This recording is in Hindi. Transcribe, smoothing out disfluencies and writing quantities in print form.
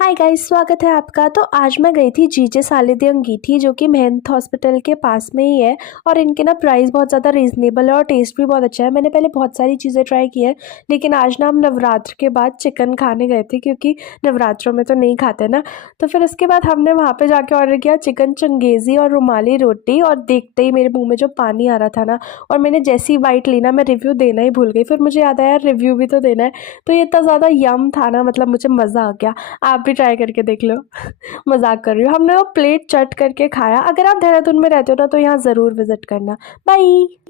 हाय गाइस, स्वागत है आपका। तो आज मैं गई थी जीजे सालिदी अंगीठी, जो कि महंत हॉस्पिटल के पास में ही है। और इनके ना प्राइस बहुत ज़्यादा रीज़नेबल है और टेस्ट भी बहुत अच्छा है। मैंने पहले बहुत सारी चीज़ें ट्राई की है, लेकिन आज ना हम नवरात्र के बाद चिकन खाने गए थे, क्योंकि नवरात्रों में तो नहीं खाते ना। तो फिर उसके बाद हमने वहाँ पे जाके ऑर्डर किया चिकन चंगेज़ी और रुमाली रोटी, और देखते ही मेरे मुँह में जो पानी आ रहा था ना, और मैंने जैसी बाइट ली ना, मैं रिव्यू देना ही भूल गई। फिर मुझे याद आया रिव्यू भी तो देना है। तो ये इतना ज़्यादा यम था ना, मतलब मुझे मज़ा आ गया। आप भी ट्राई करके देख लो। मजाक कर रही हूँ। हमने वो प्लेट चट करके खाया। अगर आप देहरादून में रहते हो ना, तो यहाँ ज़रूर विजिट करना। बाय।